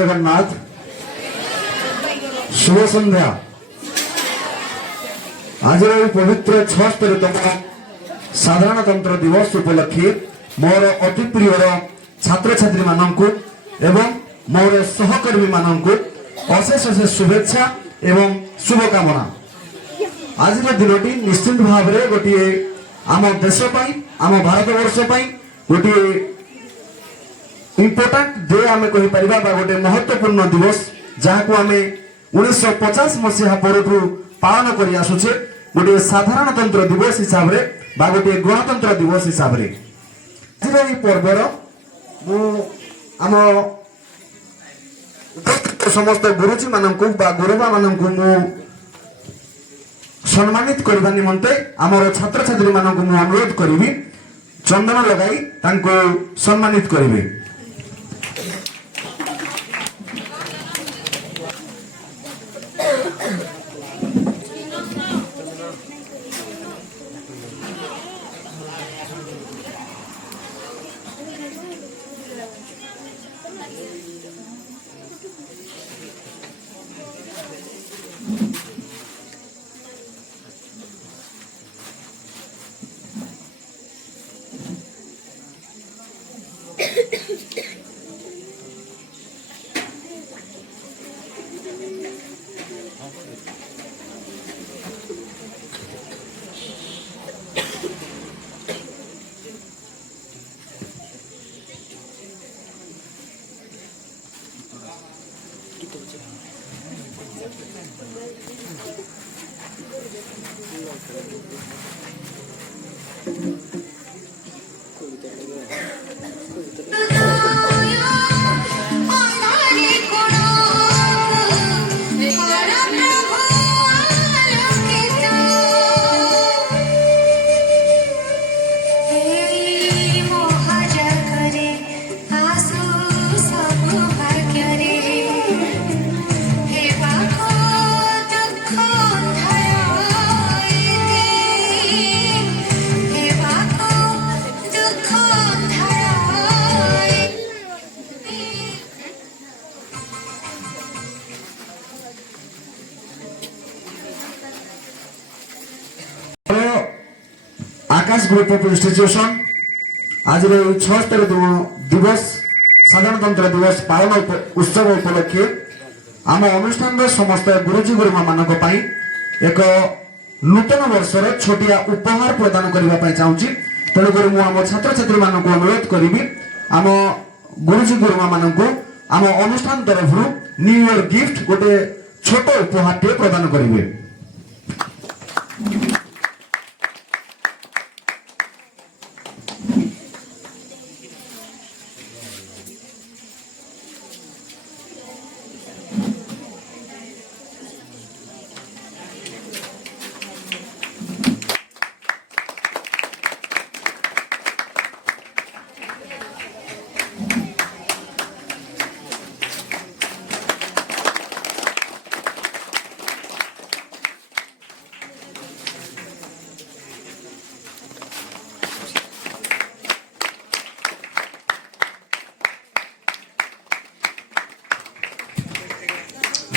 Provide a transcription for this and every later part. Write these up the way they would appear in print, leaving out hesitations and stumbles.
जगन्नाथ शुभ संध्या आज पवित्र 76तम साधारणतंत्र दिवस उपलक्षे मोर अति प्रिय छात्र छात्री मानक एवं मोर सहकर्मी मानक अशेष अशेष शुभेच्छा एवं शुभकामना। आज दिनटी निश्चित भाव में गोटे आम देश आम भारत वर्ष गोटे इम्पोर्टाट डे आम कहीपर गोटे महत्वपूर्ण दिवस जहाँ को आम 1950 मसीहा पर पालन कर आसुचे गोटे साधारणतंत्र दिवस हिसाब से गोटे गणतंत्र दिवस हिसाब से आज पर्वर आम समस्त गुरुजी मानक गुरुबा मानक मु सम्मानित करने निमंते आमर छात्र छात्री मानक मु अनुरोध करी चंदन लगाई तांको सम्मानित करेंगे। आकाश ग्रुप ऑफ इंस्टीट्यूशन आज 76तम दिवस साधारणतंत्र दिवस पालन उत्सव उपलक्षे आम अनुष्ठान समस्त गुरुजी गुरुमा मानक एक नूतन वर्षर छोटिया उपहार प्रदान करने चाहूँगी। तेणुक आम छात्र छात्री मानक अनुरोध करी आम गुरुजी गुरुमा मानक आम अनुष्ठान तरफ न्यू इयर गिफ्ट गोटे छोट उपहार प्रदान करेंगे।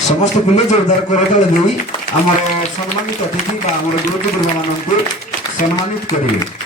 समस्त पिले जोरदार करतल देवी आमर सम्मानित अतिथि आमर गुरुजी गुरुमा मानक सम्मानित करेंगे।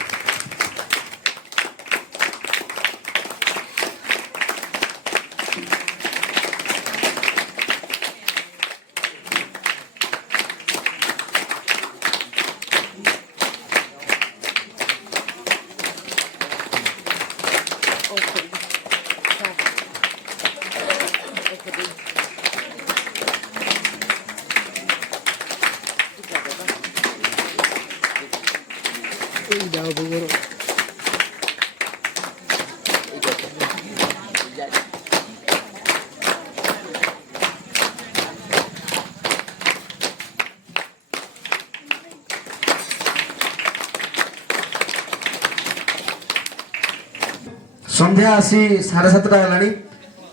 संध्या आसी 7:30 है।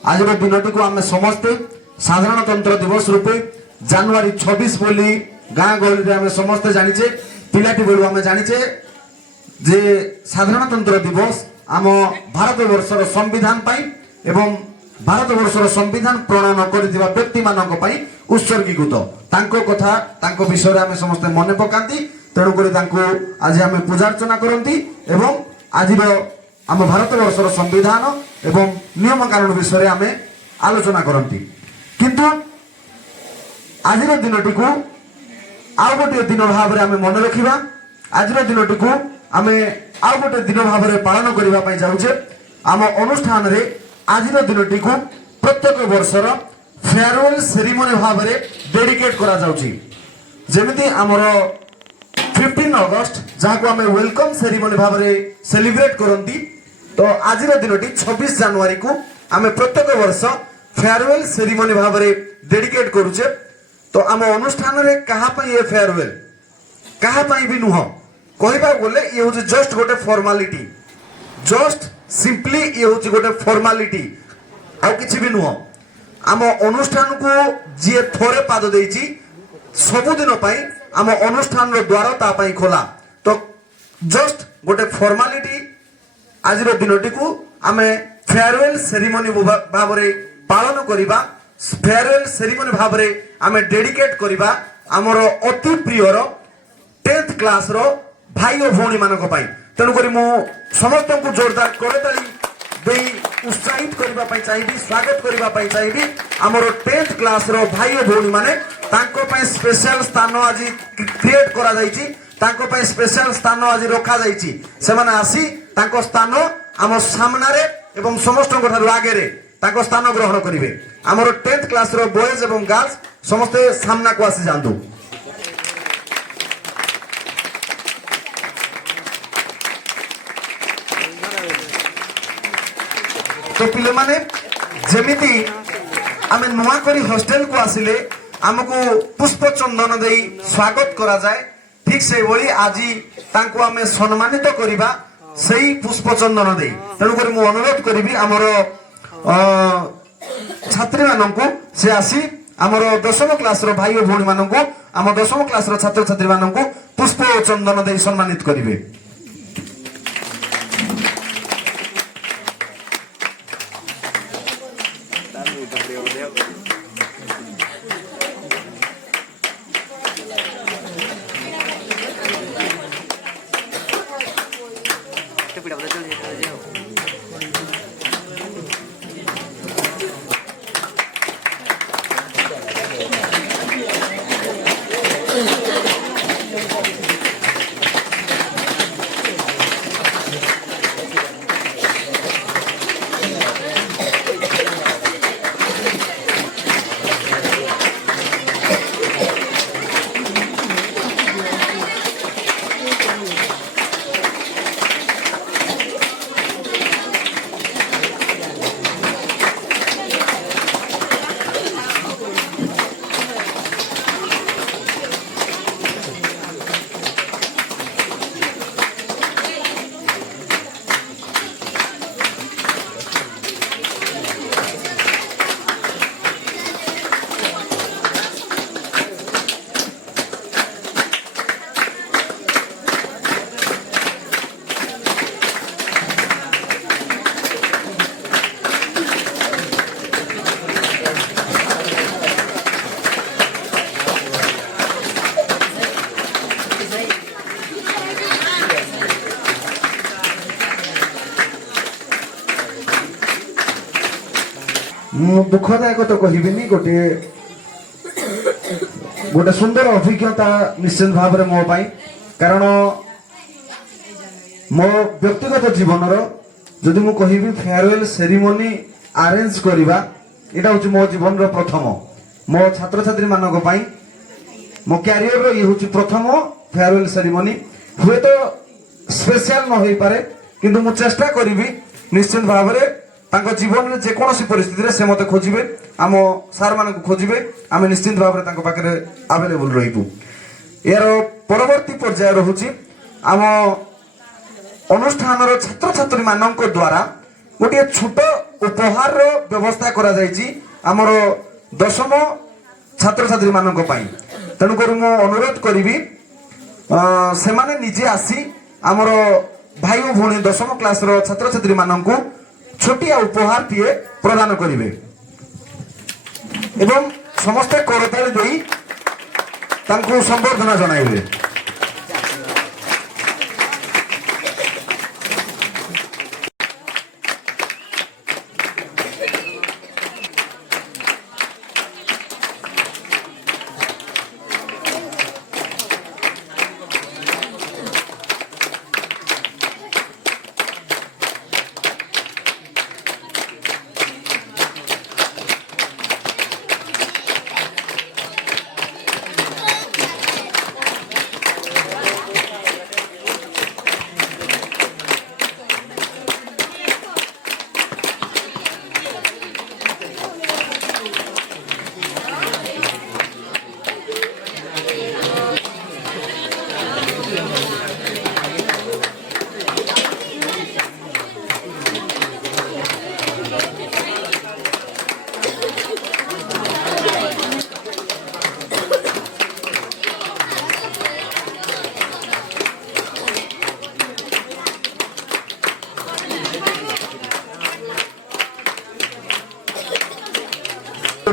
आज दिनटी को आम समस्ते साधारणतंत्र दिवस रूपे जनवरी 26 बोली गाँ गहली आम समस्ते जानिचे पिलाटी बेलू आम जानिचे जे साधारणतंत्र दिवस आम भारत वर्षर संविधान एवं ଭାରତବର୍ଷର ସମ୍ବିଧାନ ପ୍ରଣୟନ କରିଥିବା ବ୍ୟକ୍ତିମାନଙ୍କ ପାଇଁ ଉତ୍ସର୍ଗୀକୃତ। ତାଙ୍କ କଥା ତାଙ୍କ ବିଷୟରେ ଆମେ ସମସ୍ତେ ମନେ ପକାନ୍ତି, ତେଣୁକରି ତାଙ୍କୁ ଆଜି ଆମେ ପୂଜାର୍ଚ୍ଚନା କରନ୍ତି ଏବଂ ଆଜିର ଆମ ଭାରତବର୍ଷର ସମ୍ବିଧାନ ଏବଂ ନିୟମ କାନୁନ ବିଷୟରେ ଆମେ ଆଲୋଚନା କରନ୍ତି। କିନ୍ତୁ ଆଜିର ଦିନଟିକୁ ଆଉ ଗୋଟିଏ ଦିନ ଭାବରେ ଆମେ ମନେ ରଖିବା। ଆଜିର ଦିନଟିକୁ ଆମେ ଆଉ ଗୋଟିଏ ଦିନ ଭାବରେ ପାଳନ କରିବା ପାଇଁ ଯାଉଛେ। ଆମ ଅନୁଷ୍ଠାନରେ ଆଜିର ଦିନଟିକୁ ପ୍ରତ୍ୟେକ ବର୍ଷର ଫେୟାରୱେଲ ସେରିମୋନି ଭାବରେ ଡେଡିକେଟ୍ କରାଯାଉଛି। ଯେମିତି ଆମର 15 ଅଗଷ୍ଟ ଯାହାକୁ ଆମେ ୱେଲକମ୍ ସେରିମୋନି ଭାବରେ ସେଲିବ୍ରେଟ୍ କରନ୍ତି, ତ ଆଜିର ଦିନଟି 26 ଜାନୁଆରୀକୁ ଆମେ ପ୍ରତ୍ୟେକ ବର୍ଷ ଫେୟାରୱେଲ ସେରିମୋନି ଭାବରେ ଡେଡିକେଟ୍ କରୁଛେ। ତ ଆମ ଅନୁଷ୍ଠାନରେ କାହା ପାଇଁ ଏ ଫେୟାରୱେଲ, କାହା ପାଇଁ ବି ନୁହଁ, କହିବାକୁ ଗଲେ ଇଏ ହେଉଛି ଜଷ୍ଟ ଗୋଟେ ଫର୍ମାଲିଟି, ଜଷ୍ଟ ସିମ୍ପଲି ଇଏ ହେଉଛି ଗୋଟେ ଫର୍ମାଲିଟି, ଆଉ କିଛି ବି ନୁହଁ। ଆମ ଅନୁଷ୍ଠାନକୁ ଯିଏ ଥରେ ପାଦ ଦେଇଛି ସବୁଦିନ ପାଇଁ ଆମ ଅନୁଷ୍ଠାନର ଦ୍ୱାର ତା ପାଇଁ ଖୋଲା। ତ ଜଷ୍ଟ ଗୋଟେ ଫର୍ମାଲିଟି ଆଜିର ଦିନଟିକୁ ଆମେ ଫେୟାରୱେଲ ସେରିମୋନି ଭାବରେ ପାଳନ କରିବା, ଫେୟାରୱେଲ ସେରିମୋନି ଭାବରେ ଆମେ ଡେଡିକେଟ୍ କରିବା ଆମର ଅତି ପ୍ରିୟର 10th କ୍ଲାସର ଭାଇ ଓ ଭଉଣୀମାନଙ୍କ ପାଇଁ। ତେଣୁକରି ମୁଁ ସମସ୍ତଙ୍କୁ ଜୋରଦାର କରତାଳି ଦେଇ ଉତ୍ସାହିତ କରିବା ପାଇଁ ଚାହିଁବି, ସ୍ୱାଗତ କରିବା ପାଇଁ ଚାହିଁବି। ଆମର 10th କ୍ଲାସର ଭାଇ ଓ ଭଉଣୀମାନେ, ତାଙ୍କ ପାଇଁ ସ୍ପେଶାଲ ସ୍ଥାନ ଆଜି କ୍ରିଏଟ୍ କରାଯାଇଛି, ତାଙ୍କ ପାଇଁ ସ୍ପେଶାଲ ସ୍ଥାନ ଆଜି ରଖାଯାଇଛି। ସେମାନେ ଆସି ତାଙ୍କ ସ୍ଥାନ ଆମ ସାମ୍ନାରେ ଏବଂ ସମସ୍ତଙ୍କ ଠାରୁ ଆଗରେ ତାଙ୍କ ସ୍ଥାନ ଗ୍ରହଣ କରିବେ। ଆମର 10th କ୍ଲାସର ବଏଜ୍ ଏବଂ ଗାର୍ଲସ ସମସ୍ତେ ସାମ୍ନାକୁ ଆସିଯାଆନ୍ତୁ। ତ ପିଲାମାନେ, ଯେମିତି ଆମେ ନୂଆକରି ହଷ୍ଟେଲକୁ ଆସିଲେ ଆମକୁ ପୁଷ୍ପ ଚନ୍ଦନ ଦେଇ ସ୍ୱାଗତ କରାଯାଏ, ଠିକ୍ ସେଇଭଳି ଆଜି ତାଙ୍କୁ ଆମେ ସମ୍ମାନିତ କରିବା ସେଇ ପୁଷ୍ପ ଚନ୍ଦନ ଦେଇ। ତେଣୁକରି ମୁଁ ଅନୁରୋଧ କରିବି ଆମର ଛାତ୍ରୀମାନଙ୍କୁ ସେ ଆସି ଆମର 10ମ କ୍ଲାସର ଭାଇ ଓ ଭଉଣୀମାନଙ୍କୁ, ଆମ 10ମ କ୍ଲାସର ଛାତ୍ରଛାତ୍ରୀମାନଙ୍କୁ ପୁଷ୍ପ ଓ ଚନ୍ଦନ ଦେଇ ସମ୍ମାନିତ କରିବେ। ମୁଁ ଦୁଃଖଦାୟକ ତ କହିବିନି, ଗୋଟେ ସୁନ୍ଦର ଅଭିଜ୍ଞତା ନିଶ୍ଚିତ ଭାବରେ ମୋ ପାଇଁ। କାରଣ ମୋ ବ୍ୟକ୍ତିଗତ ଜୀବନର ଯଦି ମୁଁ କହିବି ଫେୟାରୱେଲ ସେରିମୋନି ଆରେଞ୍ଜ କରିବା, ଏଇଟା ହେଉଛି ମୋ ଜୀବନର ପ୍ରଥମ, ମୋ ଛାତ୍ରଛାତ୍ରୀମାନଙ୍କ ପାଇଁ ମୋ କ୍ୟାରିୟରର ଇଏ ହେଉଛି ପ୍ରଥମ ଫେୟାରୱେଲ ସେରିମୋନି। ହୁଏତ ସ୍ପେଶାଲ ନ ହେଇପାରେ, କିନ୍ତୁ ମୁଁ ଚେଷ୍ଟା କରିବି ନିଶ୍ଚିତ ଭାବରେ ତାଙ୍କ ଜୀବନରେ ଯେକୌଣସି ପରିସ୍ଥିତିରେ ସେ ମୋତେ ଖୋଜିବେ, ଆମ ସାର୍ମାନଙ୍କୁ ଖୋଜିବେ, ଆମେ ନିଶ୍ଚିତ ଭାବରେ ତାଙ୍କ ପାଖରେ ଆଭେଲେବୁଲ ରହିବୁ। ଏହାର ପରବର୍ତ୍ତୀ ପର୍ଯ୍ୟାୟ ରହୁଛି ଆମ ଅନୁଷ୍ଠାନର ଛାତ୍ରଛାତ୍ରୀମାନଙ୍କ ଦ୍ୱାରା ଗୋଟିଏ ଛୋଟ ଉପହାରର ବ୍ୟବସ୍ଥା କରାଯାଇଛି ଆମର 10ମ ଛାତ୍ରଛାତ୍ରୀମାନଙ୍କ ପାଇଁ। ତେଣୁକରି ମୁଁ ଅନୁରୋଧ କରିବି ସେମାନେ ନିଜେ ଆସି ଆମର ଭାଇ ଓ ଭଉଣୀ 10ମ କ୍ଲାସର ଛାତ୍ରଛାତ୍ରୀମାନଙ୍କୁ ଛୋଟିଆ ଉପହାରଟିଏ ପ୍ରଦାନ କରିବେ ଏବଂ ସମସ୍ତେ କରତାଳି ଦେଇ ତାଙ୍କୁ ସମ୍ବର୍ଦ୍ଧନା ଜଣାଇବେ।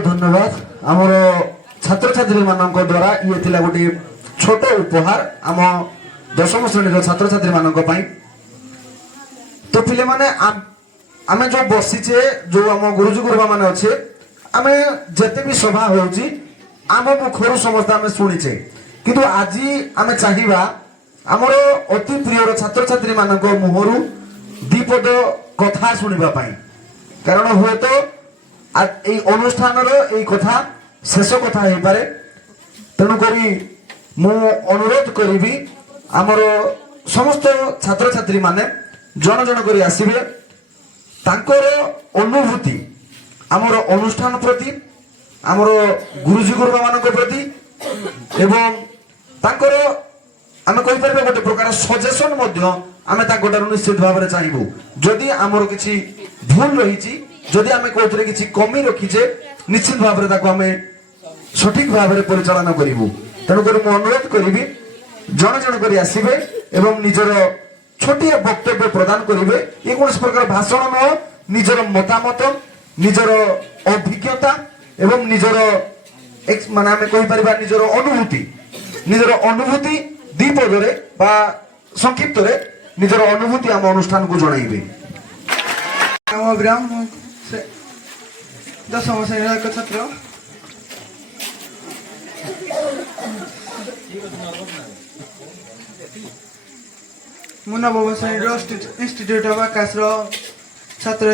धन्यवाद आमर छात्र छात्री मानक द्वारा ये थिला गोटे छोट उपहार आम दशम श्रेणी छात्र छात्री मानक पई। तो पिले माने आमे जो बसीचे जो आम गुरुजी गुरुमा माने अच्छे आमे जते भी सभा होउची आम मुखर समस्त आमे शुणीचे किंतु आज आमे चाहिबा आमर अति प्रिय छात्र छात्री मानक मुहरु दीपद कथा शुणिबा पई कारण हुए तो এই অনুষ্ঠানর এই কথা শেষ কথা হয়ে পারে তেণু করি মু অনুরোধ করিবি আমার সমস্ত ছাত্র ছাত্রী মানে জন জন করে আসিবে তাঙ্কর অনুভূতি আমার অনুষ্ঠান প্রতি আমার গুরুজি গুরুমা মানক প্রতি এবং তাঙ্কর আমি কই পারবে গোটে প্রকার সজেশন মধ্য আমি তাঙ্কটার নিশ্চিত ভাবে চাইবু যদি আমার কিছু ভুল রহিছি যদি আমি কোথায় কিছু কমি রখিছে নিশ্চিত ভাবে তাকে আমি সঠিক ভাবে পরিচালনা করিবু তেণু করে মু অনুরোধ করিবি জন জন করে আসিবে এবং নিজের ছোটিয়া বক্তব্য প্রদান করিবে এ কোনসি প্রকার ভাষণ নহ নিজের মতামত নিজের অভিজ্ঞতা এবং নিজের মানে আমি কই পারিবা নিজের অনুভূতি দ্বিপদরে বা সংক্ষিপ্তরে নিজের অনুভূতি আম অনুষ্ঠানକୁ জଣାইবে। अभिराम दशम श्रेणी एक छात्र मु नवम श्रेणी इंस्टीट्यूट ऑफ आकाश छात्र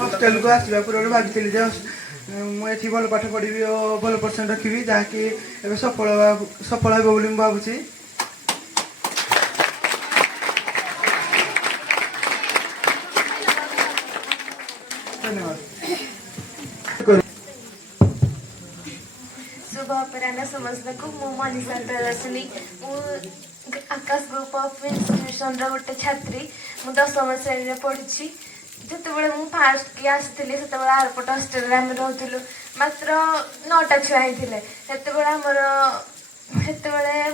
हॉस्टेल को आसवा पूर्व भागी जे मुझे भल पाठ पढ़ी और भल परसेंट रखी जहाँकि सफल हो भावुची। शुभ अपराह्न समस्त को मु मनीषा प्रदर्शनी आकाश ग्रुप ऑफ इंस्टीट्यूशन गोटे छात्री मु दशम श्रेणी में पढ़ी जिते मु फास्ट की आसती से आरपट हस्टेल रोलु मात्र 9टा छुआ होते आमर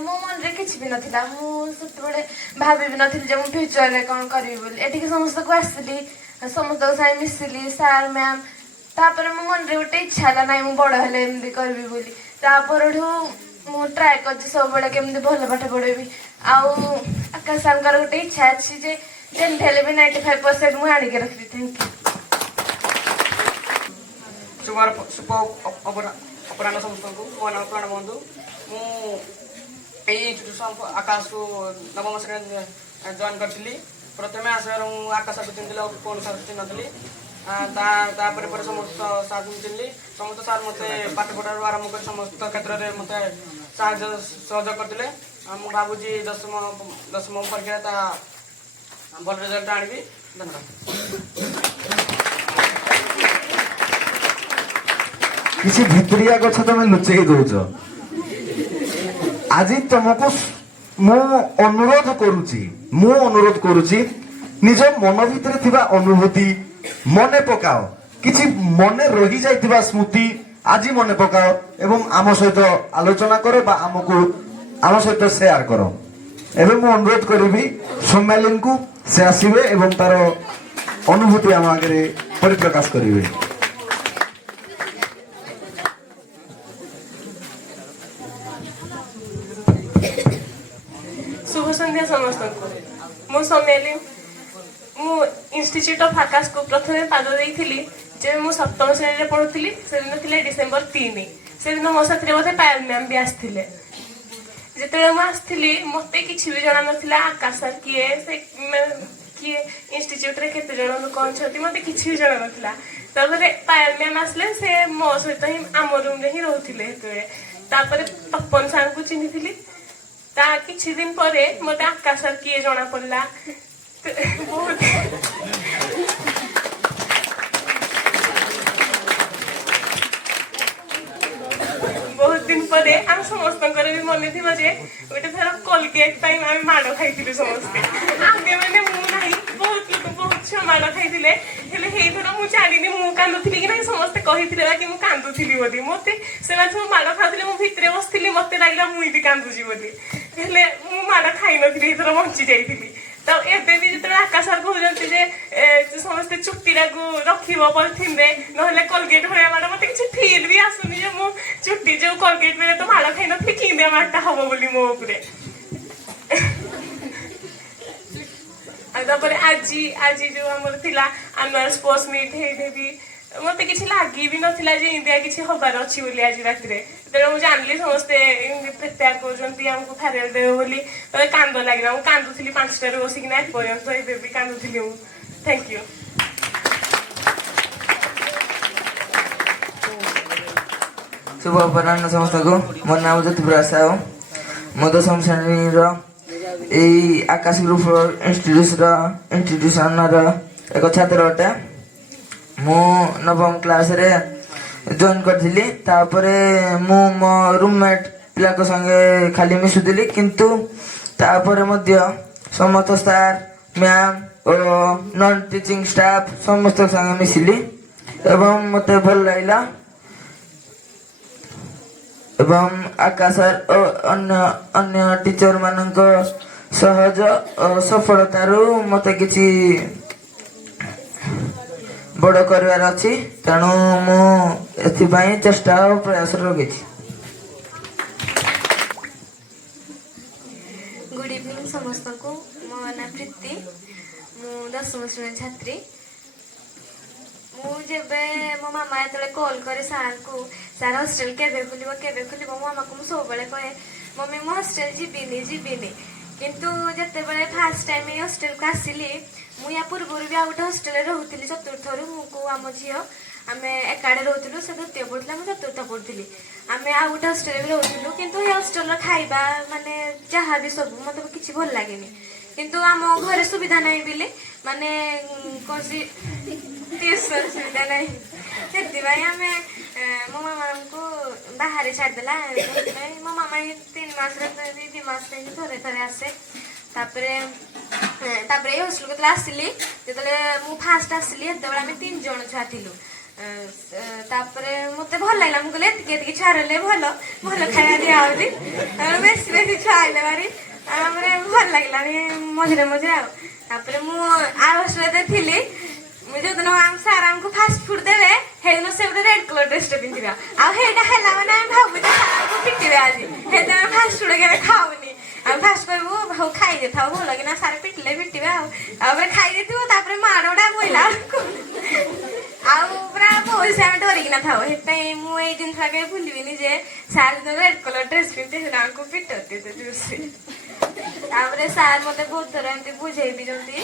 मो मन में किसी भी नाला मुझे भाभी भी नी जो मुझे फ्यूचर में कौन करी बोली समस्त को आसली समस्त साथ मिसिली सार मैम तापर मो मन में गोटे इच्छा है ना बड़ हेले एमती करी बोली तापर मु ट्राए कर सब केमती भल पाठ पढ़ेबी आकाश सामकार गोटे इच्छा अच्छी जे जेमती हेले भी 95% मुझे आणिक रखी। Thank you. शुभ अपराह्न समस्त को मो नाम प्रणव बंधु मुझे आकाश को नवम श्रेणी जॉइन करी प्रथम आसबार आकाश को चिन्हली कौन सार चिन्हली तापर समस्त सार चिन्हली समस्त सार मत पाठ पढ़ार आरंभ कर समस्त क्षेत्र में मत सहयोग करते मुझे भावुची दशम परीक्षा भल रिजल्ट आनबी। धन्यवाद। किसी भितरिया कथा तुम लुचेई दौच आज तुमको मु अनुरोध करुची निज मन भितर थिबा अनुभूति मने पकाओ किछि मने रही जाइथिबा स्मृति आज मने पकाओ एवं आम सहित आलोचना करो बा आमको आम सहित शेयर करो ଏବେ ମୁଁ ଅନୁରୋଧ କରିବି ସୌମ୍ୟାଲିନୀକୁ ସେ ଆସିବେ ଏବଂ ତାର ଅନୁଭୂତି ଆମ ଆଗରେ ପରିପ୍ରକାଶ କରିବେ। शुभ संध्या समस्त मु सौम्यालिनी मु इंस्टीट्यूट ऑफ आकाश को प्रथम पाद देइथिली जे मु सप्तम श्रेणी रे पढुथिली से दिन थिले डिसेंबर 3 से दिन मो साथी बोधे पायल मैम भी आस्थिले जेते मु आस्थिली मते किछि भी जणा नथिला आकाश सर किए से किए इंस्टीट्यूट रे केते जण लोक छथि मते किछि भी जणा नथिला तबरे पायल मैम आसले से मो सहित ही आम रूम रे ही रहउथिले हेतुरे तापरे तपन सर को चिन्हिथिली ता किछि दिन परे मते आकाश सर किए जणा पड़ला बहुत दिन परे आम समस्त भी मन थी जे गोटे थर कोलगेट टाइम आम माड़ खाई समस्ते आगे मैंने मुझे बहुत लोग बहुत छुआ माड़ खाई थर मुझे जानी मुझे कांदुली कि ना समस्ते कही कि मुझे कांदुली बोली मत से सब माड़ खाऊली मुझे भितर बसती मत लगे मुझे भी कांदुची बोली हेले मु माड़ खाई नी थर बंची जाइली तो एबे भी जो आकाश सर कहते जे समस्ते चुट्टीटा को रखिब पॉलिथिन रे नहले कोलगेट भरिया माड़ मत किसी फील भी आसुनी जे मु चुट्टी जो कोलगेट बेले तो माड़ खाई नी किंदिया माड़टा हम बोली मो उपरे आज आज जो आमर थिला एनुअल स्पोर्ट्स मीट हेइठे भी मत किसी लगी भी नाला इंडिया किसी हबार अच्छी बोली आज रात तेरे मुझे जानली समस्ते प्रिपेयर कर फेरेल देवे बोली तो कांद लगे मुझे कांदुली 5टार बसिक पर्यंत ये भी कांदुली थैंक यू शुभ अपराह्न समस्त को मो नाम ज्योतिप्रिया साहू मो 10म श्रेणी आकाश ग्रुप इंस्टीट्यूशन एक छात्र अटे मु 9म क्लास रे जॉइन करथिली तापरे मु मो रूममेट पिला को संगे खाली मिसुदिली किंतु तापरे मध्य समस्त सर मैम और नॉन टीचिंग स्टाफ समस्त संगे मिसिली एवं मते भल लागला एवं आकाश सर अन्य अन्य टीचर मानक सहज और सफलतारू मते किछि बड़ करार अच्छी तेणु मुझे चेष्टा और प्रयास लगे। गुड इवनिंग समस्त को मो ना प्रीति मु 10म श्रेणी छात्री मुझे मो मामा जो कॉल करे सार को सार हॉस्टेल केबे खोल मो मामा को सब कहे मम्मी मो हॉस्टेल जीविनी किंतु जिते बड़े फास्ट टाइम हॉस्टेल को आसिली मुझे या पूर्व भी आ गए हॉस्टेल रोली 4th रु मुझको आम झी आम एकाड़े रोलु से 2य पढ़ुला मुझे 4th पढ़ुली आम आ गए हॉस्टेल भी रोलु किंतु ये हॉस्टेल खाइबा माने जहाँ भी सब मतलब किसी भल लगे किंतु आम घर सुविधा नहीं बोले माने कौन सी ट्यूशन सुविधा नहीं से आम मो मामा को बाहर छाड़देला मो मामा 3 मास 2 मास थे आसे तापरे हॉस्टेल को आसिली जो मु फास्ट आसिली जो आम 3 जन छुआ थिलु तापरे मते भल लागला मु कहले एतिके छाड़ले भल भल खाया दिया होली बेसी बेसी छुआइले बारी हमरे भल लागला मझे मझे तापरे मु आ हॉस्टेल थिली मुझे दिन आम सार आमको फास्ट फूड देवे हेदिन से गोटे रेड कलर ड्रेस पिंधिबा आ हेटा हैला माने हम भाबु जे सार पिटिबे आज हेदिन आम फास्ट फूड के खाउनी आम फास्ट करबो भाउ खाइ दे थाउ भल कि ना सार पिटले पिटिबे आ खाइ देथिबो तापरे माडोडा बोइला आउ पूरा बहुत से डरी कि ना थाउ हेतै मु ए दिन थाके भूलिबिनी जे सार जो रेड कलर ड्रेस पिंधे से आमको पिटते ते दूसरे तापरे सार मते बहुत थर एमती बुझेई भी जंती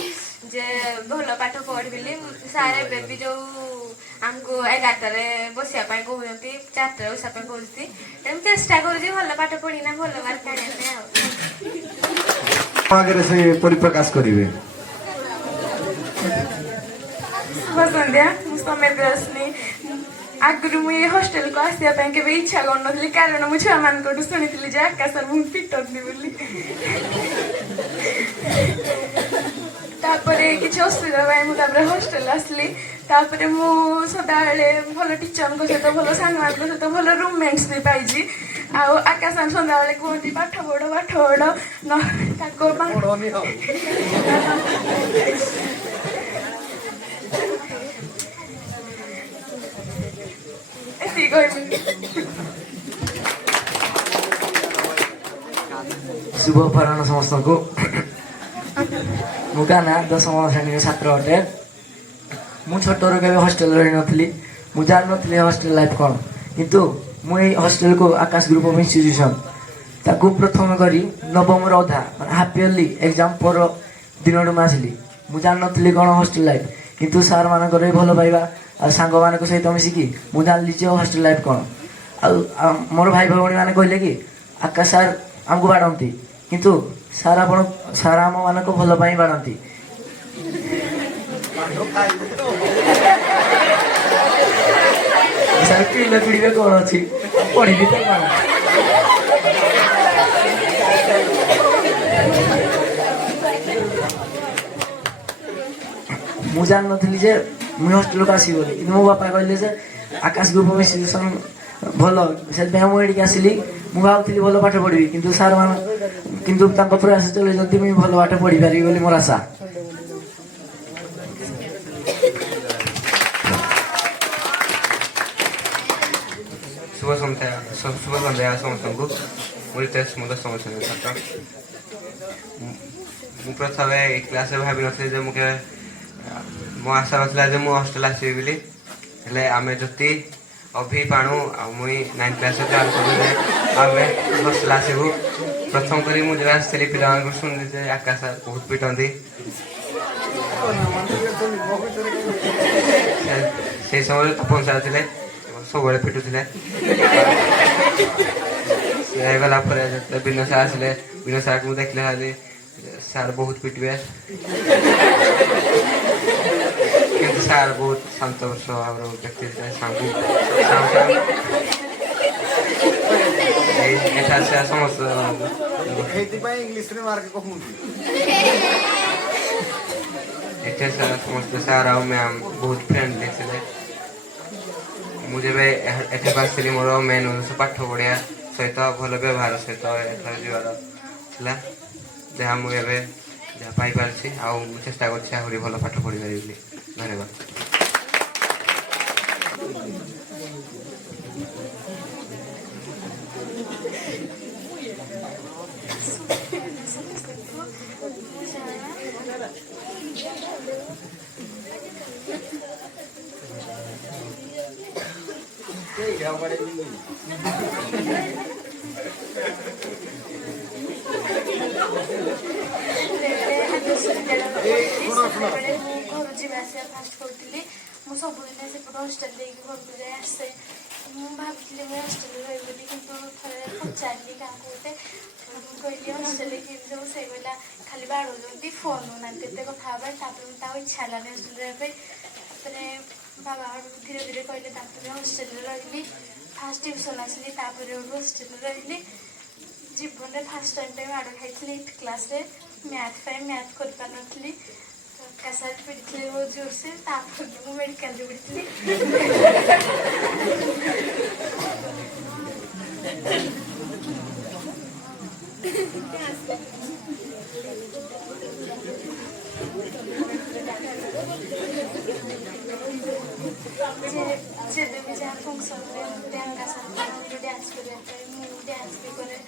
जे भल पाठ पढ़ बिली सारे बेबी जो हमको 11टारे बसिया पाई कहउती 4टारे बसिया पाई कहउती एम चेष्टा करू भल पाठ पढ़ी ना भल मार्क आने आगे से परिप्रकाश करिवे संध्या मु समय रश्मि आगु मुझे हॉस्टेल को आसवा के इच्छा कर कारण मुझे छुआ मान शुणी जे आकाश सर मुझे पिटती बोली तापर किसी असुविधा मुझे हॉस्टेल आसली ତାପରେ ମୁଁ ସଦାବେଳେ ଭଲ ଟିଚରଙ୍କ ସହିତ ଭଲ ସାଙ୍ଗମାନଙ୍କ ସହିତ ଭଲ ରୁମମେଟ୍ସ ବି ପାଇଛି। ଆଉ ଆକାଶ ସନ୍ଧ୍ୟାବେଳେ କୁହନ୍ତି ପାଠ ପଢ଼ ତାକୁ ଏତିକି କହିବି। शुभ अपराह्न समस्तको मु गाना 10ମ ଶ୍ରେଣୀର ଛାତ୍ର ଅଟେ। ମୁଁ ଛୋଟରୁ କେବେ ହଷ୍ଟେଲ ରହିନଥିଲି, ମୁଁ ଜାଣିନଥିଲି ହଷ୍ଟେଲ ଲାଇଫ୍ କ'ଣ। କିନ୍ତୁ ମୁଁ ଏଇ ହଷ୍ଟେଲକୁ ଆକାଶ ଗ୍ରୁପ୍ ଅଫ୍ ଇନଷ୍ଟିଚ୍ୟୁସନ୍ ତାକୁ ପ୍ରଥମେ କରି ନବମର ଅଧା ମାନେ ହାଫ୍ ଇୟର୍ଲି ଏକ୍ଜାମ୍ ପର ଦିନଠୁ ମୁଁ ଆସିଲି। ମୁଁ ଜାଣିନଥିଲି କ'ଣ ହଷ୍ଟେଲ ଲାଇଫ୍, କିନ୍ତୁ ସାର୍ ମାନଙ୍କର ଭଲ ପାଇବା ଆଉ ସାଙ୍ଗମାନଙ୍କ ସହିତ ମିଶିକି ମୁଁ ଜାଣିଲି ଯେ ହଷ୍ଟେଲ ଲାଇଫ୍ କ'ଣ। ଆଉ ମୋର ଭାଇ ଭଉଣୀମାନେ କହିଲେ କି ଆକାଶ ସାର୍ ଆମକୁ ବାଡ଼ନ୍ତି, କିନ୍ତୁ ସାର୍ ଆମମାନଙ୍କୁ ଭଲ ପାଇଁ ବାଡ଼ନ୍ତି। ସାର୍ ପିଲେ ପିଡ଼ିବେ କ'ଣ ଅଛି, ପଢ଼ିବି ତ କ'ଣ। ମୁଁ ଜାଣିନଥିଲି ଯେ ମୁଁ ହଷ୍ଟେଲକୁ ଆସିବି ବୋଲି, କିନ୍ତୁ ମୋ ବାପା କହିଲେ ଯେ ଆକାଶ ଗ୍ରୁପ୍ ଅଫ୍ ଇନଷ୍ଟିଚ୍ୟୁସନ୍ ଭଲ, ସେଥିପାଇଁ ମୁଁ ଏଠିକି ଆସିଲି। ମୁଁ ଭାବୁଥିଲି ଭଲ ପାଠ ପଢ଼ିବି, କିନ୍ତୁ ତାଙ୍କ ପ୍ରୟାସ ଚଲେଇଛନ୍ତି ମୁଁ ଭଲ ପାଠ ପଢ଼ିପାରିବି ବୋଲି ମୋର ଆଶା। शुभ सन्ध्या समस्तଙ୍କୁ। ମୁଁ ରିତେଶ, ମୁଁ 10ମ ଶ୍ରେଣୀର ଛାତ୍ର। ମୁଁ ପ୍ରଥମେ ଏ କ୍ଲାସ୍ରେ ଭାବିନଥିଲି ଯେ ମୋ ଆଶା ନଥିଲା ଯେ ମୁଁ ହଷ୍ଟେଲ ଆସିବି ବୋଲି। ହେଲେ ଆମେ ଜ୍ୟୋତି, ଅଭି, ପାଣୁ ଆଉ ମୁଇଁ 9th କ୍ଲାସ୍ରେ ଜଏନ୍ କଲୁ ଯେ ଆମେ ହଷ୍ଟେଲ ଆସିବୁ। ପ୍ରଥମ କରି ମୁଁ ଯେବେ ଆସିଥିଲି ପିଲାମାନଙ୍କୁ ଶୁଣିଲି ଯେ ଆକାଶ ସାର୍ ବହୁତ ପିଟନ୍ତି। ସେଇ ସମୟରେ ତପନ ସାର୍ ଥିଲେ, ସବୁବେଳେ ପିଟୁଥିଲେ। ହେଇଗଲା ପରେ ଯେତେବେଳେ ବିନୟ ସାର୍ ଆସିଲେ, ବିନୟ ସାର୍କୁ ମୁଁ ଦେଖିଲେ ଭାବିଲି ସାର୍ ବହୁତ ପିଟିବେ, କିନ୍ତୁ ସାର୍ ବହୁତ ଶାନ୍ତ ସ୍ୱଭାବର ବ୍ୟକ୍ତି ଥିଲେ। ଏଠାରେ ସେ ସମସ୍ତ ଏଠି ସମସ୍ତେ ସାର୍ ଆଉ ମ୍ୟାମ୍ ବହୁତ ଫ୍ରେଣ୍ଡଲି ଥିଲେ। ମୁଁ ଯେବେ ଏଠାକୁ ଆସିଥିଲି ମୋର ମେନ୍ ଉଦ୍ଦେଶ୍ୟ ପାଠ ପଢ଼ିବା ସହିତ ଭଲ ବ୍ୟବହାର ସହିତ ଏଠାରେ ଯିବାର ଥିଲା, ଯାହା ମୁଁ ଏବେ ଯାହା ପାଇପାରିଛି। ଆଉ ମୁଁ ଚେଷ୍ଟା କରୁଛି ଆହୁରି ଭଲ ପାଠ ପଢ଼ିପାରିବି ବୋଲି। ଧନ୍ୟବାଦ। ଘରୁ ଯିବା ଆସିବା ଫାଷ୍ଟ କରୁଥିଲି। ମୁଁ ସବୁଦିନ ସେପଟେ ହଷ୍ଟେଲ ଦେଇକି ଘରକୁ ଯାଇ ଆସେ। ମୁଁ ଭାବିଥିଲି ମୁଁ ହଷ୍ଟେଲରେ ରହିବି ବୋଲି, କିନ୍ତୁ ଥରେ ପଚାରିଲି କାହାକୁ ଗୋଟେ, ମୁଁ କହିଲି ହଷ୍ଟେଲରେ କେମିତି ସବୁ, ସେ କହିଲା ଖାଲି ବାଡ଼ଉଛନ୍ତି, ଫୋନ୍ ଦଉନାହାନ୍ତି ଏତେ କଥା ହେବା। ତାପରେ ମୁଁ ତାକୁ ଇଚ୍ଛା ହେଲାନି ହଷ୍ଟେଲରେ ରହିବା ପାଇଁ। ତାପରେ ବାବା ଧୀରେ ଧୀରେ କହିଲେ, ତାପରେ ହଷ୍ଟେଲରେ ରହିଲି। ଫାଷ୍ଟ ଟ୍ୟୁସନ୍ ଆସିଲି, ତାପରେ ହଷ୍ଟେଲରେ ରହିଲି। ଜୀବନରେ ଫାଷ୍ଟ ଟାଇମ୍ ମାଡ଼ ଖାଇଥିଲି 8th କ୍ଲାସ୍ରେ ମ୍ୟାଥ୍ ପାଇଁ। ମ୍ୟାଥ୍ କରିପାରିନଥିଲି, କାସାର ପିଡ଼ିଥିଲି ବହୁତ ଜୋରସେ। ତାପରେ ମୁଁ ମେଡ଼ିକାଲରେ ପଡ଼ିଥିଲି। ଯେବେ ବି ଯାହା ଫଙ୍କସନ୍ରେ ମୋତେ ଆକାଶ ଡ୍ୟାନ୍ସ କରିବା ପାଇଁ, ମୁଁ ଡ୍ୟାନ୍ସ ବି କରେ।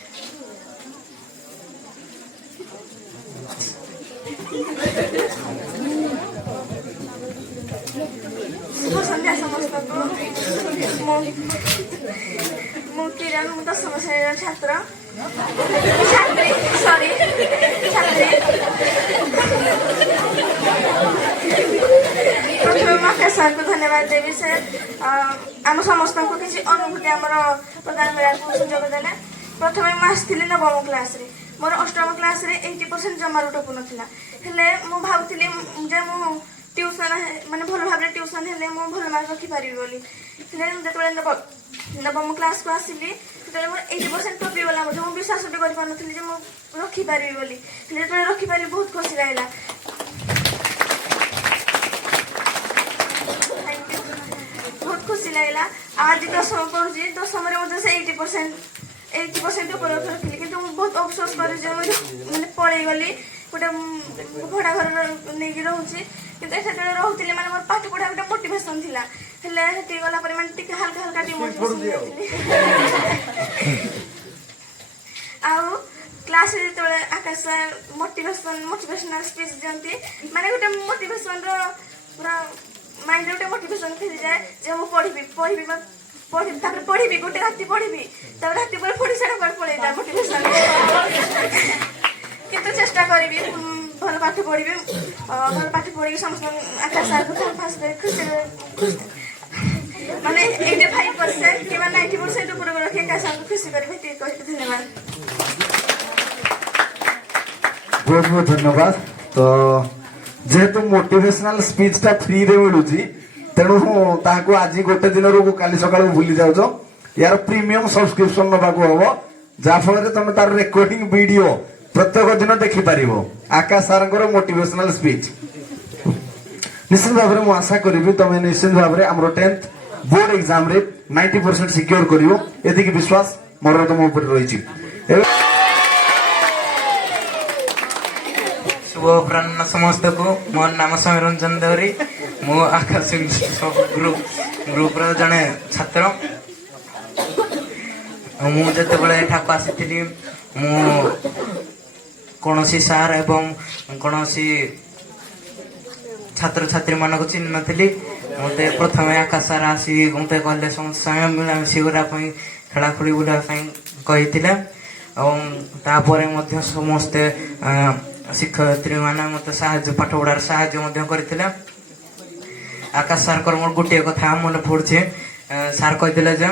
ଶୁଭ ସନ୍ଧ୍ୟା ସମସ୍ତଙ୍କୁ। ମୁଁ କିରଣ, ମୁଁ 10ମ ଶ୍ରେଣୀର ଛାତ୍ରୀ। ପ୍ରଥମେ ମୁଁ ଆକାଶ ସାର୍ଙ୍କୁ ଧନ୍ୟବାଦ ଦେବି। ସେ ଆମ ସମସ୍ତଙ୍କୁ କିଛି ଅନୁଭୂତି ଆମର ପ୍ରଦାନ କରିବାକୁ ସୁଯୋଗ ଦେଲେ। ପ୍ରଥମେ ମୁଁ ଆସିଥିଲି 9ମ କ୍ଲାସ୍ରେ। ମୋର 8ମ କ୍ଲାସ୍ରେ 80% ଜମାରୁ ଟପୁ ନଥିଲା। ହେଲେ ମୁଁ ଭାବୁଥିଲି ଯେ ମୁଁ ଟ୍ୟୁସନ୍ ମାନେ ଭଲ ଭାବରେ ଟ୍ୟୁସନ୍ ହେଲେ ମୁଁ ଭଲ ମାର୍କ ରଖିପାରିବି ବୋଲି। ହେଲେ ଯେତେବେଳେ 9ମ କ୍ଲାସ୍କୁ ଆସିଲି, ସେତେବେଳେ ମୋର 80% ଟପିଗଲା ମଧ୍ୟ। ମୁଁ ବିଶ୍ୱାସ ବି କରିପାରୁନଥିଲି ଯେ ମୁଁ ରଖିପାରିବି ବୋଲି। ହେଲେ ଯେତେବେଳେ ରଖିପାରିଲି ବହୁତ ଖୁସି ଲାଗିଲା। ଲାଗିଲା। ଆଜି 10ମ ପଢୁଛି, 10ମରେ ମଧ୍ୟ ସେ 80% ଉପରେ ରଖିଲି। କିନ୍ତୁ ମୁଁ ବହୁତ ଅଫସୋସ କରୁଛି ଯେ ମୁଁ ମାନେ ପଳେଇଗଲି, ଗୋଟେ ଭଡ଼ା ଘର ନେଇକି ରହୁଛି। କିନ୍ତୁ ସେତେବେଳେ ରହୁଥିଲି ମାନେ ମୋର ପାଠ ପଢ଼ା ଗୋଟେ ମୋଟିଭେସନ ଥିଲା। ହେଲେ ସେଠିକି ଗଲା ପରେ ମାନେ ଟିକେ ହାଲକା ଡିମୋଟିଭେସନ ହେଇଥିଲି। ଆଉ କ୍ଲାସରେ ଯେତେବେଳେ ଆକାଶ ସାର୍ ମୋଟିଭେସନାଲ ସ୍ପିଚ୍ ଦିଅନ୍ତି, ମାନେ ଗୋଟେ ମୋଟିଭେସନର ପୁରା ମାଇଣ୍ଡରେ ଗୋଟେ ମୋଟିଭେସନ ଖେଳିଯାଏ ଯେ ମୁଁ ପଢ଼ିବି, ତାପରେ ପଢ଼ିବି, ଗୋଟେ ରାତି ପଢ଼ିବି, ତାପରେ ରାତି ପରେ ପଢ଼ି ସାରିଲା ପରେ ପଳେଇଯାଏ ମୋଟିଭେସନ। କିନ୍ତୁ ଚେଷ୍ଟା କରିବି ଭଲ ପାଠ ପଢ଼ିବି, ଭଲ ପାଠ ପଢ଼ିକି ସମସ୍ତଙ୍କୁ ଆକାଶ ସାର୍କୁ ଫାଷ୍ଟ କରି ଖୁସି ମାନେ 85% କିମ୍ବା 90% ଉପରକୁ ରଖି ଆକାଶ ସାର୍କୁ ଖୁସି କରିବି। ଏତିକି କହିବି, ଧନ୍ୟବାଦ। बहुत बहुत धन्यवाद। तो जेहेतु मोटिवेशनल स्पीच टा फ्री रे मिलुची, तेणु ताको आज गोटे दिन रो काली सकाळ भूली जाउछो। यार प्रीमियम सब्सक्रिप्शन नबाको हबो, जा फल रे तुम तार रेकॉर्डिंग वीडियो प्रत्येक दिन देखि पारिबो आकाश सारंकर मोटिवेशनल स्पीच। निश्चित भाव में आशा करी तुम निश्चित भाव में आम 10th बोर्ड एग्जाम रे 90% सिक्योर करिवो, एतिकी विश्वास मोर तुम ऊपर रही। शुभ अपराह्न समस्त को। मोर नाम समीर रंजन देवरी। मु आकाश ग्रुप जड़े छात्र। मुझे एठाक आसी कौन सार एवं कौन छात्र छात्री मान को चिन्ह नी। मत प्रथम आकाश सार आसी मत कहले समस्त समय मिलामिशी करने खेलाखोली बुलाई कही समस्ते शिक्षयित्री मैंने मत पाठ पढ़ार साहय करते। आकाश सार मोर गोटे कथा मन पड़े, सार कहते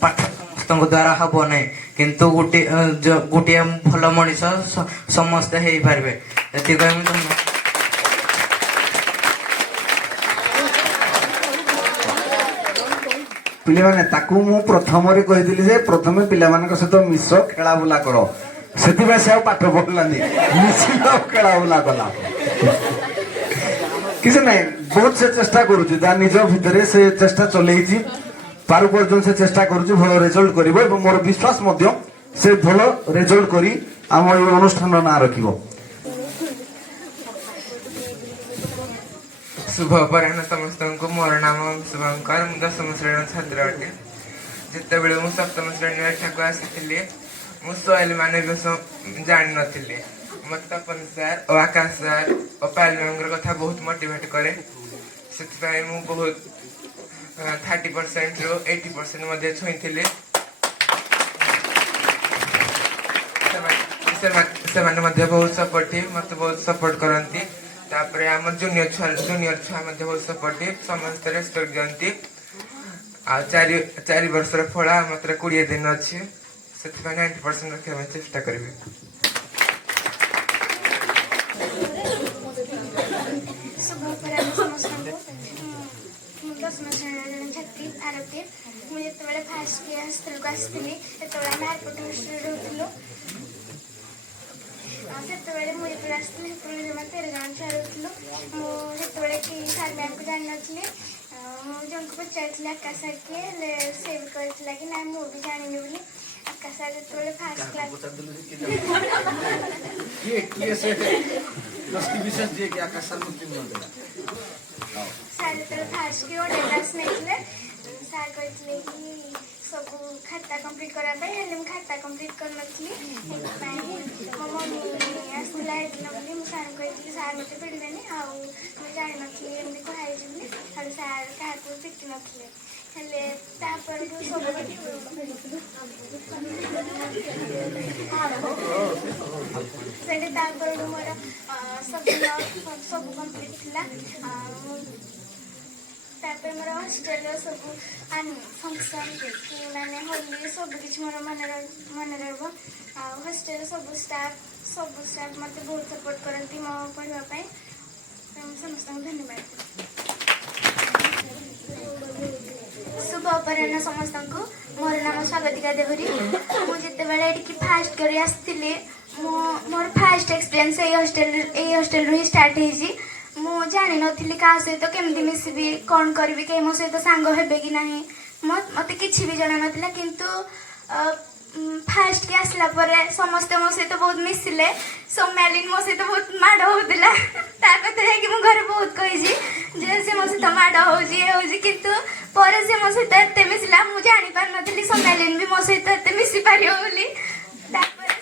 पाठ समस्त द्वारा हम ना, किंतु गोटे भल मनीष समस्ते हो पारे। पिले ताकू मु प्रथम रे कहिदिली जे प्रथमे पिला मानक सहित मिस खेला बुला करो, सेतिबा से पाठ पढ़लानी मिसिल खेला बुला कला किसी नहीं। बहुत से चेष्टा करुची निज भितर से चेष्टा चलैची पारु पर्यटन से चेष्टा करुची भल रिजल्ट करिवो एवं मोर विश्वास मध्य से भल रिजल्ट करी आम ए अनुष्ठान ना रखिवो। शुभ अपराह्न समस्त को। मोर नाम शुभंकर, मु 10म श्रेणी छात्र अटे। जिते बड़े मु 7म श्रेणी एठाक आसी मु सोयल मान जान नी। मत तपन सार और आकाश सार और पायल मैम कथा बहुत मोटिवेट करे, से मु बहुत 30% रू 80% मध्य छुई से बहुत सपोर्टिव, मत बहुत सपोर्ट करती। तापर आम जूनियर छुआ बहुत सपोर्टिव, समस्त रेस्पेक्ट दिखती। आ 4 वर्षर फल मात्र 20 दिन अच्छी, से 90% रखा चेष्टा करी। शुभ अपराह्न समस्त को। 10ମ ଶ୍ରେଣୀର ଛାତ୍ରୀ ଆରତି। ମୁଁ ଯେତେବେଳେ ଫାଷ୍ଟ ହଷ୍ଟେଲକୁ ଆସିଥିଲି ସେତେବେଳେ ଆମେ ଏୟାରପୋର୍ଟ ହଷ୍ଟେଲରେ ରହୁଥିଲୁ। ସେତେବେଳେ ମୁଁ ଯେତେବେଳେ ଆସିଥିଲି ସେତେବେଳେ ଜମା 13 ଜଣ ଛୁଆ ରହୁଥିଲୁ। ମୁଁ ସେତେବେଳେ କି ସାର୍ ମ୍ୟାମ୍କୁ ଜାଣିନଥିଲି। ମୁଁ ଜଣଙ୍କୁ ପଚାରିଥିଲି ଆକାଶ ସାର୍ କିଏ, ହେଲେ ସେ ବି କହିଥିଲା କି ନାଇଁ ମୁଁ ବି ଜାଣିନି ବୋଲି। ଆକାଶ ସାର୍ ଯେତେବେଳେ ଫାଷ୍ଟ କ୍ଲାସ୍ ସାର୍ ଯେତେବେଳେ ଫାଷ୍ଟ କି ଗୋଟେ କ୍ଲାସ୍ ନେଇଥିଲେ, ସାର୍ କହିଥିଲେ କି ସବୁ ଖାତା କମ୍ପ୍ଲିଟ୍ କରିବା ପାଇଁ, ହେଲେ ମୁଁ ଖାତା କମ୍ପ୍ଲିଟ୍ କରିନଥିଲି। ସେଥିପାଇଁ ମୋ ମମି ଆସିଥିଲା ଏଦିନ ବୋଲି ମୁଁ ସାର୍ଙ୍କୁ କହିଥିଲି ସାର୍ ମୋତେ ପିଟିବେନି, ଆଉ ମୁଁ ଜାଣିନଥିଲି ଏମିତି କୁହାଯାଇଛି ବୋଲି। ଆଉ ସାର୍ କାହାକୁ ପିଟି ନଥିଲେ। ହେଲେ ତାପରଠୁ ସବୁ ସେଠି ତାପରଠୁ ମୋର ସବୁ କମ୍ପ୍ଲିଟ୍ ଥିଲା। ତାପରେ ମୋର ହଷ୍ଟେଲର ସବୁ ଫଙ୍କସନ୍ କି ମାନେ ହୋଲି ସବୁକିଛି ମୋର ମନେ ରହିବ। ଆଉ ହଷ୍ଟେଲର ସବୁ ଷ୍ଟାଫ୍ ମୋତେ ବହୁତ ସପୋର୍ଟ କରନ୍ତି ମୋ ପଢ଼ିବା ପାଇଁ। ସମସ୍ତଙ୍କୁ ଧନ୍ୟବାଦ। शुभ अपराह्न समस्त को। मोर नाम स्वागतिका देवरी। मुझे एटिकी फास्ट कर मोर फास्ट एक्सपीरियंस हॉस्टल ही स्टार्ट हो ମୁଁ ଜାଣିନଥିଲି କାହା ସହିତ କେମିତି ମିଶିବି କ'ଣ କରିବି କେହି ମୋ ସହିତ ସାଙ୍ଗ ହେବେ କି ନାହିଁ ମୋତେ କିଛି ବି ଜଣା ନଥିଲା କିନ୍ତୁ ଫାଷ୍ଟ କି ଆସିଲା ପରେ ସମସ୍ତେ ମୋ ସହିତ ବହୁତ ମିଶିଲେ ସୌମ୍ୟାଲିନ ମୋ ସହିତ ବହୁତ ମାଡ଼ ହେଉଥିଲା ତା କଥା ଯାଇକି ମୁଁ ଘରେ ବହୁତ କହିଛି ଯେ ସେ ମୋ ସହିତ ମାଡ଼ ହେଉଛି ଇଏ ହେଉଛି କିନ୍ତୁ ପରେ ସେ ମୋ ସହିତ ଏତେ ମିଶିଲା ମୁଁ ଜାଣିପାରିନଥିଲି ସୌମ୍ୟାଲିନ ବି ମୋ ସହିତ ଏତେ ମିଶି ପାରିବ ବୋଲି ତାପରେ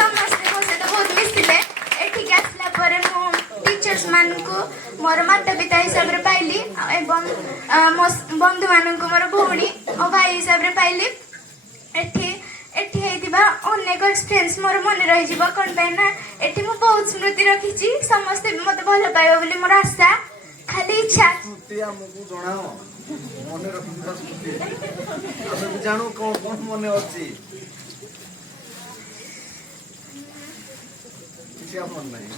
ସମସ୍ତେ ମୋ ସହିତ ବହୁତ ମିଶିଲେ ଏଠିକି ଆସିଲା ପରେ ମୁଁ टीचर्स मानकु मोर माता पिता हिसाब रे पाइली एवं मो बंधु मानकु मोर भौणी और भाई हिसाब रे पाइली एठी एठी हेतिबा अनेक एक्सपीरियंस मोर मन रहि जिवो कोन पैना एठी मु बहुत स्मृति रखिची समस्त मते भलो पाइबो बोली मोर आशा खाली इच्छा स्मृति हमकु जणाओ मन रखिबा स्मृति हम जानू कोन कोन मन अछि किसी मन नहीं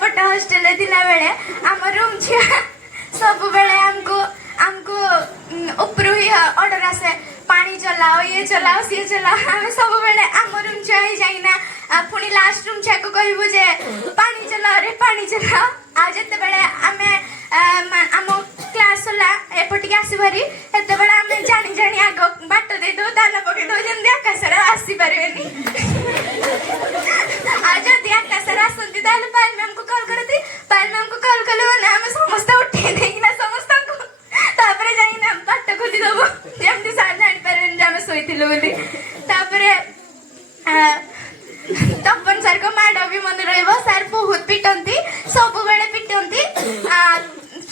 पट हॉस्टेल थिला बेले आम रूम छिया सब बेले हमको हमको ऊपर ही ऑर्डर आसे पानी चलाओ ये चलाओ सी चलाओ हमें सब बेले आम रूम छिया ही जाइना पुणी लास्ट रूम छिया को कहबो जे पानी चलाओ रे पानी चलाओ आ जते बेले हमें आम क्लास होला एपटी के आसी भरी एते बेले हमें जानी जानी आगो बाट दे दो दाना पके दो जंदी आकाशरा आसी परबेनी आज दिया आकाशरा आसंती दाल पाल मैम को कॉल करती पाल मैम को कॉल कलो ना हम समस्त उठे देना समस्त को तापरे जाई ना बाट खोली दबो जेमती सार जानि परबेनी जे हम सोइथिलु बोली तापरे तपन सर को माड भी मन रहबो सर बहुत पिटंती सब बेले पिटंती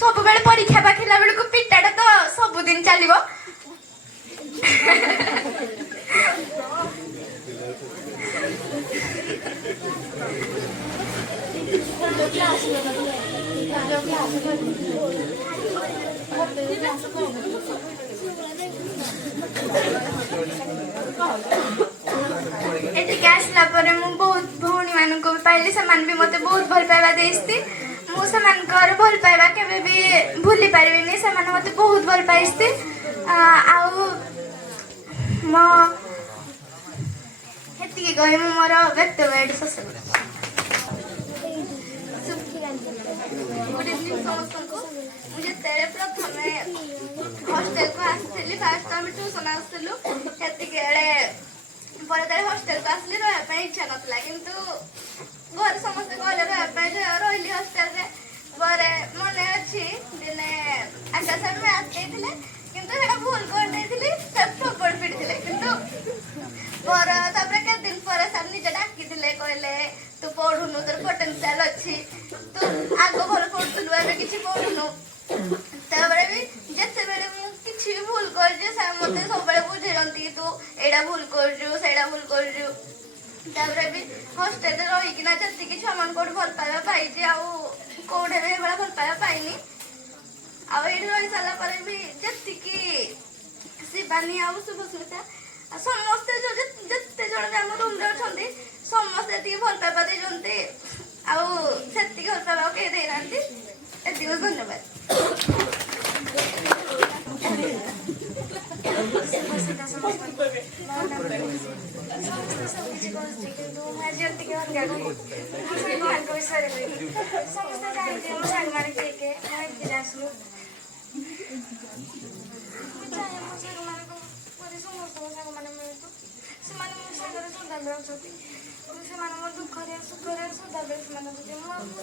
सब बेले परीक्षा पाखिला बेले को पिटाटा तो सब दिन चलिबो एटिके आसला परे मु बहुत भौणी मानक भी पाइली से मान भी मते बहुत भल पाइबा देइस्ती मु से मानकर भल पाइबा केबे भी भूली पारिबिनी से मान मते बहुत भल पाइस्ती आउ म हेतिके कहि मु मोर व्यक्तिगत एडी ससे गुड इवनिंग समस्तको मुझे तेरे प्रथमे हॉस्टेल को आसली फर्स्ट टाइम ट्यूशन आसलु हेतिके एडे पर तेरे हॉस्टेल को आसली रहा पे इच्छा नतला किंतु घर समस्त कहले रहा पे रहिली हॉस्टेल रे बरे मने अछि दिने आकाश में आतेथिले किंतु हेडा भूल कर देथिली सब प्रॉपर पिटथिले किंतु पर तापरे के दिन पर सर निजे डाकी थिले कहले तू पढुनु तोर पोटेंशियल अछि तू आगो भल पढुलु एबे किछि पढुनु तापरे भी जते बेले मु किछि भूल कर जे सर मते सब बेले बुझेरंती तू एडा भूल करजु सेडा भूल करजु तापरे भी हॉस्टेल रे रही किना जति कि छमन कोड भल पाया पाई जे आउ कोडे रे बड़ा भल पाया पाइनी आ एडी रही साला पर भी जति कि शिवानी आउ सुभस्मिता समस्ते जो जते जण जे हम रूम रे अछंती समस्ते ती भल पाया दे जंती आउ सेति भल पाया के दे नांती एति को धन्यवाद दुखरे सुखरे सदाबे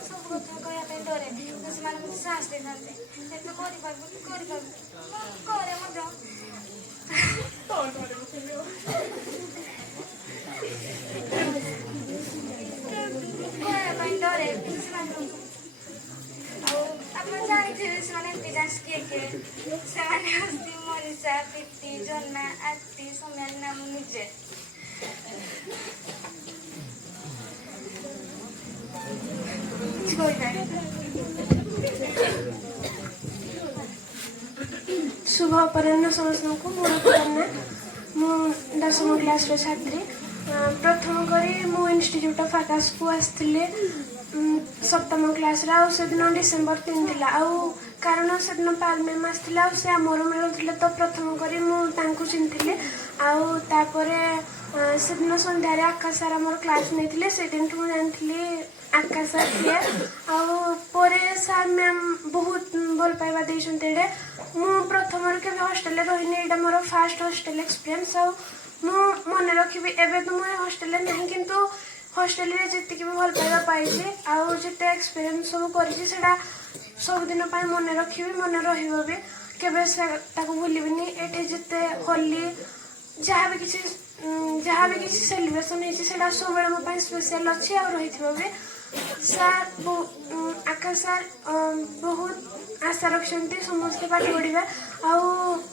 सब कथा कहते डरे से साहस दे डरे ଆପଣ ଜାଣିଥିବେ ସେମାନେ ଏମିତି ଡାନ୍ସ କିଏ ସେମାନେ ହଉଛି ମନୀଷା ପ୍ରୀତି ଜନ୍ନା ଆରତି ସୌମ୍ୟାଲି ନାମ ନିଜେ शुभ अपराह्न समस्त को मोर अपराह्न मु 10th क्लास छात्री प्रथम करी मु इंस्टीट्यूट ऑफ आकाश को आसथिले 7th क्लास रा से दिन डिसेंबर 3 थिला आउ कारण से दिन पाल मैम आसथिला से आमर मिलुथिले तो प्रथम करी मु तांकु चिन्थिले आउ तापरे से दिन संध्यारे आकाश सार आमर क्लास नेथिले से दिन मु जानथिली आकाश सार थिए आउ परे सार मैम बहुत भल पाइबा देइछन्ते रे मु प्रथम के हॉस्टल रहिने एटा मोर फर्स्ट हॉस्टल एक्सपीरियंस आउ मु मन रखिबी एबे तो मु हॉस्टल नहीं किंतु हॉस्टल रे जति कि भल पाइबा पाइछि आउ जते एक्सपीरियंस सब करिछि सेटा सब दिन पाई मन रखिबी मन रहिबो भी केबे से ताको भूलिबिनी एठे जते होली जहाँ भी किसी सेलिब्रेशन है सेटा सब बेले मो पाई स्पेशल अछि आ रहिथिबो भी सर आकाश सर बहुत आशा रखते समस्त पाठ पढ़ा आउ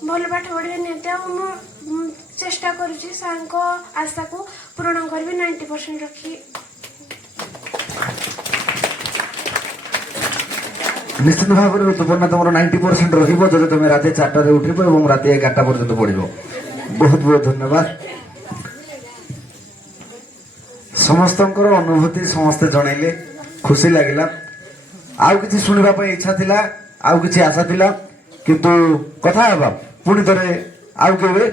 भल पाठ पढ़े निहती मु चेष्टा करुँची सर को आशा को पूरण करी 90% रखी निश्चित भाव में ऋतुपर्णा तुम 90% रहिबो जदि तुम राति 4 उठिबो एवं राति 11 पर्यंत पढ़िबो। बहुत बहुत धन्यवाद। समस्तंकर अनुभूति समस्ते जनइले खुशी लगिला। आउ किछि सुनिबा पई इच्छा थिला आउ किछि आशा थिला किंतु कथा हेबा पुणी थरे आउ केबे